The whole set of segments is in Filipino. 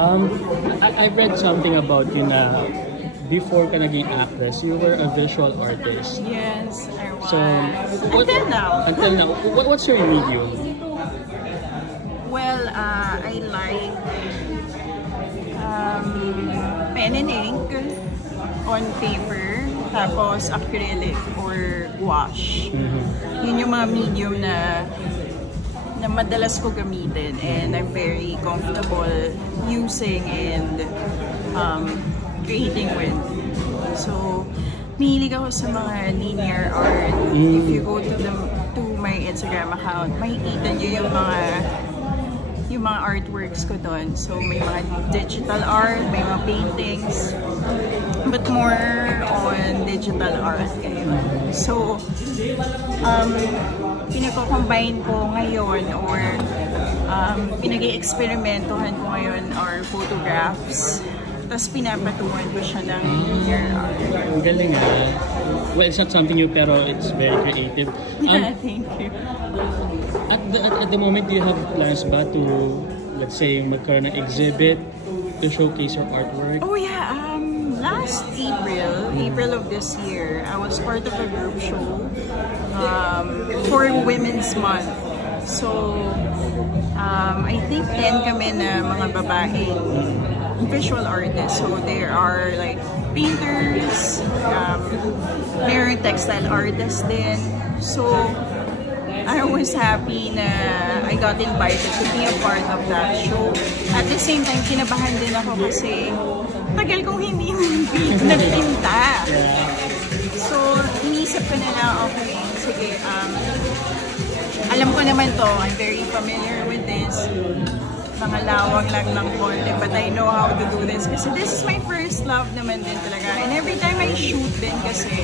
I read something about you na before ka naging actress, you were a visual artist. Yes, I was. So, until now. Until now. What's your medium? Well, I like pen and ink on paper, tapos acrylic or gouache. Yun yung mga medium na madalas ko gamitin, and I'm very comfortable using and creating with. So, mahilig ako sa mga linear art. If you go to my Instagram account, makikita nyo yung mga artworks ko doon. So, may mga digital art, may mga paintings, but more on digital art. So, pinag-combine ko ngayon or pinag-i-experimentohan ko ngayon are photographs. Tapos pinapatuan ko siya ng linear art. Ang galing well, it's not something new pero it's very creative. Thank you. At the moment, do you have plans ba to, let's say, magkaroon ng exhibit to showcase your artwork? Oh yeah, last April of this year, I was part of a group show for Women's Month. So, I think 10 kami na mga babaeng visual artists. So, there are like painters, there are textile artists din. So, I was happy na I got invited to be a part of that show. At the same time, kinabahan din ako kasi tagal kong hindi nagpinta. So, inisip ko na okay, sige, alam ko naman to, I'm very familiar with this. Mga lawak lang ng konti, but I know how to do this. Kasi this is my first love naman din talaga. And every time I shoot din kasi,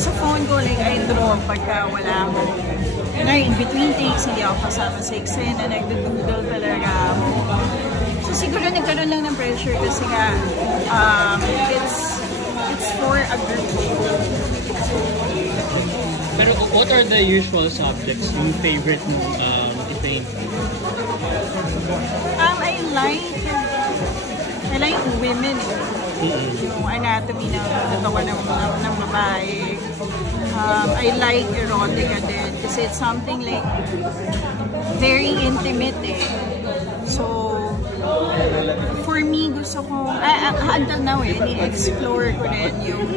sa phone ko, like, I draw pagka wala ako. And in between takes, hindi ako kasama sa eksena, nagdoodle talaga ako. So siguro nagkaroon lang ng pressure kasi nga, it's for a group show. Pero what are the usual subjects yung favorite mo i-paint? I like women. Yung anatomy ng katawan ng babae. I like erotica din kasi it's something like very intimate So, for me, gusto ko, until now ni-explore ko rin yung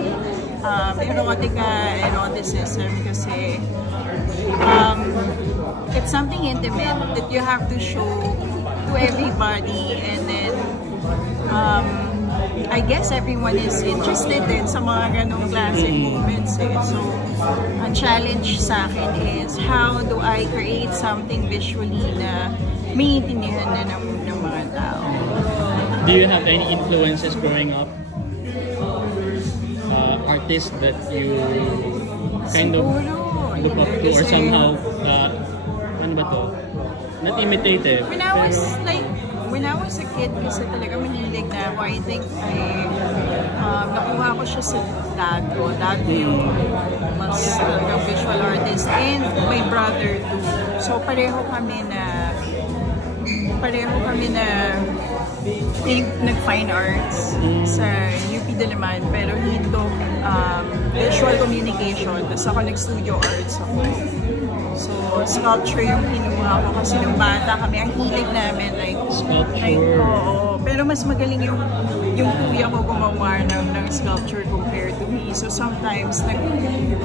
eroticism kasi it's something intimate that you have to show to everybody, and then I guess everyone is interested din sa mga ganong klaseng moments So, ang challenge sa akin is how do I create something visually na maintindihan na ng mga tao. Do you have any influences growing up? Artists that you kind of look up to or somehow, ano ba to? Not imitate When I was a kid, kasi talaga manilig na ako. I think nakuha ko siya sa dad ko. Dad ko yung mas talagang visual artist. And my brother too. So pareho kami na nag-fine arts sa UP Diliman. Pero he took visual communication. Tapos ako nag-studio arts ako. So, sculpture yung kinuha ko kasi nung bata kami, ang hilig namin, like, sculpture. Oo, pero mas magaling yung kuya ko gumawa ng sculpture compared to me. So, sometimes,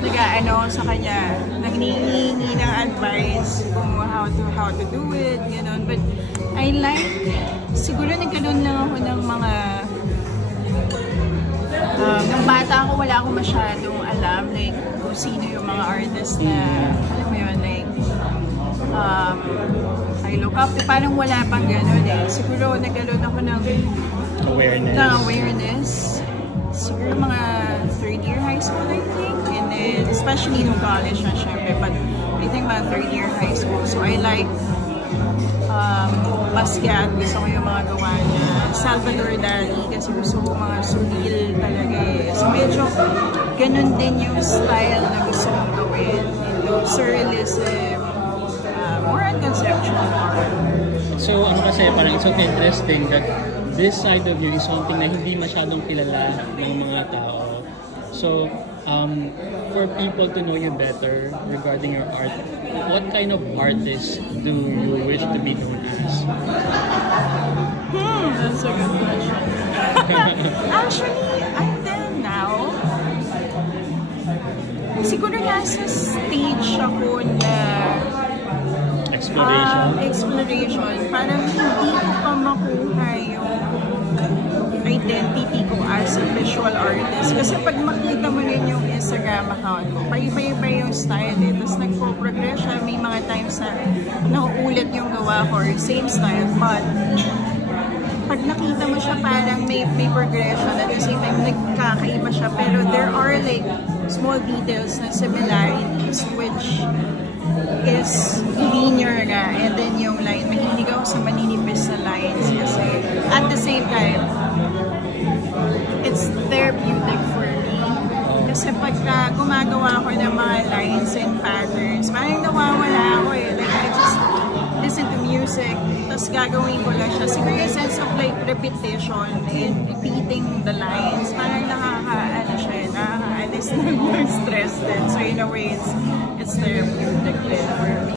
nag-ano sa kanya, nagnihingi ng advice kung how to do it, gano'n. But, I like, siguro nagkaroon lang ako ng mga, nung bata ako, wala akong masyadong alam, like, kung sino yung mga artist na, alam mo yun, like, I look up to, parang wala pang gano'n Siguro nagkaroon ako ng awareness. Siguro mga third year high school, I think. And then, especially nung college na syempre, but I think mga third year high school. So I like Basquiat, gusto ko yung mga gawa niya. Salvador Dali, kasi gusto ko mga surreal talaga So medyo ganun din yung style na gusto kong gawin. Surrealism, more on conceptual art. So, ano kasi, parang it's so interesting that this side of you is something na hindi masyadong kilala ng mga tao. So, for people to know you better regarding your art, what kind of artist do you wish to be known as? That's a good question. Actually, until now, siguro nasa stage ako na exploration. Parang hindi ko pa makuha yung identity ko as a visual artist. Kasi pag makita mo rin yung Instagram account ko, paiba-iba yung style eh. Tapos nagpo-progress siya. May mga times na nauulit yung gawa ko or same style. But pag nakita mo siya, parang may progression. At the same time, nagkakaiba siya. Pero there are like small details na similarities which is linear nga. And then yung line, mahilig ako sa maninipis na lines kasi at the same time, it's therapeutic for me. Kasi pagka gumagawa ko ng mga lines and patterns, parang nawawala ako eh. Like I just listen to music, tapos gagawin ko lang siya. Siguro yung sense of like repetition and repeating the lines, parang nakaka-ano siya, nakaka-alis ng stress din. So in a way, it's therapeutic din for me.